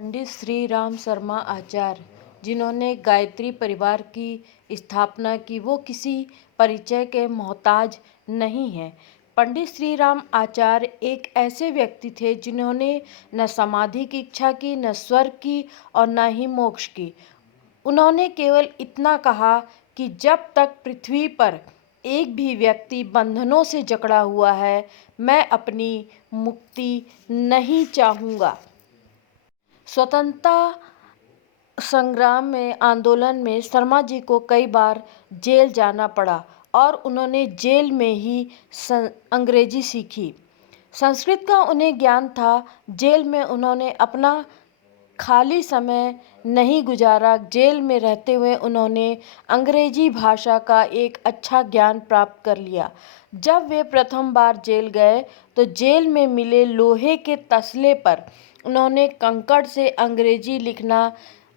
पंडित श्री राम शर्मा आचार्य, जिन्होंने गायत्री परिवार की स्थापना की, वो किसी परिचय के मोहताज नहीं हैं। पंडित श्री राम आचार्य एक ऐसे व्यक्ति थे जिन्होंने न समाधि की इच्छा की, न स्वर्ग की और न ही मोक्ष की। उन्होंने केवल इतना कहा कि जब तक पृथ्वी पर एक भी व्यक्ति बंधनों से जकड़ा हुआ है, मैं अपनी मुक्ति नहीं चाहूँगा। स्वतंत्रता संग्राम में आंदोलन में शर्मा जी को कई बार जेल जाना पड़ा और उन्होंने जेल में ही अंग्रेजी सीखी। संस्कृत का उन्हें ज्ञान था। जेल में उन्होंने अपना खाली समय नहीं गुजारा। जेल में रहते हुए उन्होंने अंग्रेजी भाषा का एक अच्छा ज्ञान प्राप्त कर लिया। जब वे प्रथम बार जेल गए तो जेल में मिले लोहे के तसले पर उन्होंने कंकड़ से अंग्रेजी लिखना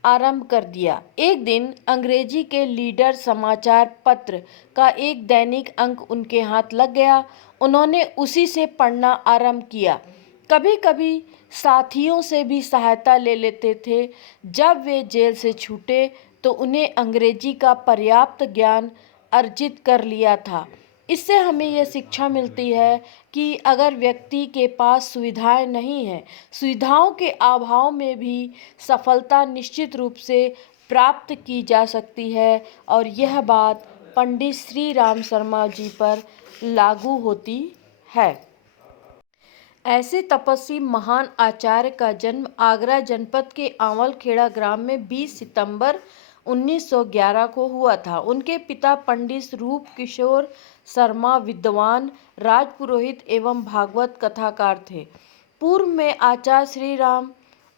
आरंभ कर दिया। एक दिन अंग्रेजी के लीडर समाचार पत्र का एक दैनिक अंक उनके हाथ लग गया। उन्होंने उसी से पढ़ना आरंभ किया। कभी कभी साथियों से भी सहायता ले लेते थे। जब वे जेल से छूटे तो उन्हें अंग्रेजी का पर्याप्त ज्ञान अर्जित कर लिया था। इससे हमें यह शिक्षा मिलती है कि अगर व्यक्ति के पास सुविधाएं नहीं हैं, सुविधाओं के अभाव में भी सफलता निश्चित रूप से प्राप्त की जा सकती है। और यह बात पंडित श्री राम शर्मा जी पर लागू होती है। ऐसे तपस्वी महान आचार्य का जन्म आगरा जनपद के आंवलखेड़ा ग्राम में 20 सितंबर 1911 को हुआ था। उनके पिता पंडित रूप किशोर शर्मा विद्वान राजपुरोहित एवं भागवत कथाकार थे। पूर्व में आचार्य श्री राम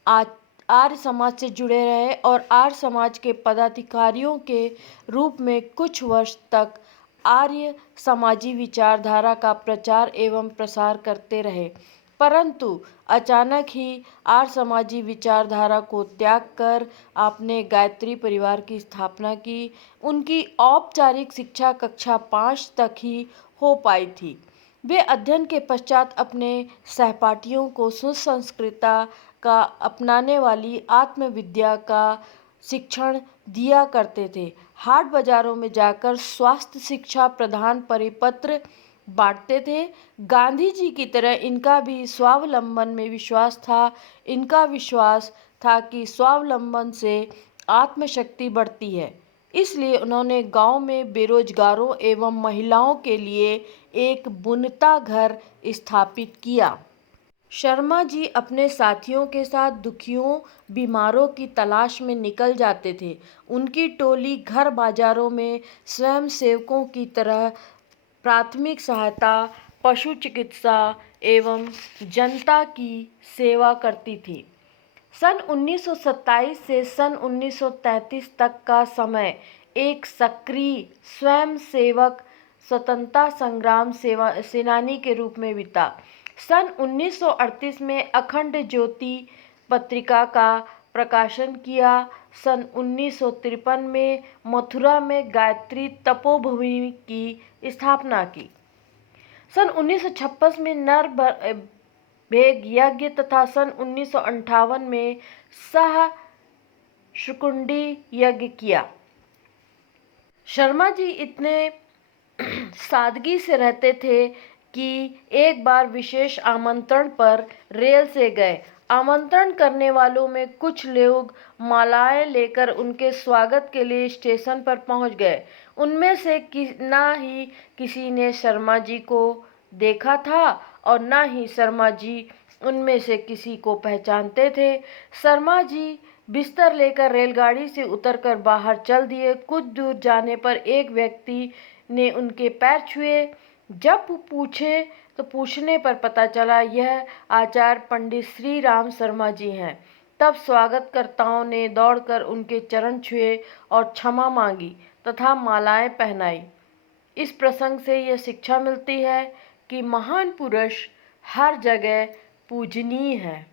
आर्य समाज से जुड़े रहे और आर्य समाज के पदाधिकारियों के रूप में कुछ वर्ष तक आर्य समाजी विचारधारा का प्रचार एवं प्रसार करते रहे, परंतु अचानक ही आर्य समाजी विचारधारा को त्याग कर आपने गायत्री परिवार की स्थापना की। उनकी औपचारिक शिक्षा कक्षा 5 तक ही हो पाई थी। वे अध्ययन के पश्चात अपने सहपाठियों को सुसंस्कृतता का अपनाने वाली आत्मविद्या का शिक्षण दिया करते थे। हाट बाजारों में जाकर स्वास्थ्य शिक्षा प्रधान परिपत्र बांटते थे। गांधी जी की तरह इनका भी स्वावलंबन में विश्वास था। इनका विश्वास था कि स्वावलंबन से आत्मशक्ति बढ़ती है। इसलिए उन्होंने गांव में बेरोजगारों एवं महिलाओं के लिए एक बुनता घर स्थापित किया। शर्मा जी अपने साथियों के साथ दुखियों बीमारों की तलाश में निकल जाते थे। उनकी टोली घर बाजारों में स्वयं सेवकों की तरह प्राथमिक सहायता, पशु चिकित्सा एवं जनता की सेवा करती थी। सन 1927 से सन 1933 तक का समय एक सक्रिय स्वयंसेवक स्वतंत्रता संग्राम सेनानी के रूप में बीता। सन 1938 में अखंड ज्योति पत्रिका का प्रकाशन किया। सन 1953 में मथुरा में गायत्री तपोभूमि की स्थापना की। सन 1956 में नर भेग यज्ञ तथा सन 1958 में सह शुकुंडी यज्ञ किया। शर्मा जी इतने सादगी से रहते थे कि एक बार विशेष आमंत्रण पर रेल से गए। आमंत्रण करने वालों में कुछ लोग मालाएं लेकर उनके स्वागत के लिए स्टेशन पर पहुंच गए। उनमें से ना ही किसी ने शर्मा जी को देखा था और ना ही शर्मा जी उनमें से किसी को पहचानते थे। शर्मा जी बिस्तर लेकर रेलगाड़ी से उतरकर बाहर चल दिए। कुछ दूर जाने पर एक व्यक्ति ने उनके पैर छुए। जब पूछने पर पता चला यह आचार्य पंडित श्री राम शर्मा जी हैं। तब स्वागतकर्ताओं ने दौड़कर उनके चरण छुए और क्षमा मांगी तथा मालाएं पहनाई। इस प्रसंग से यह शिक्षा मिलती है कि महान पुरुष हर जगह पूजनीय है।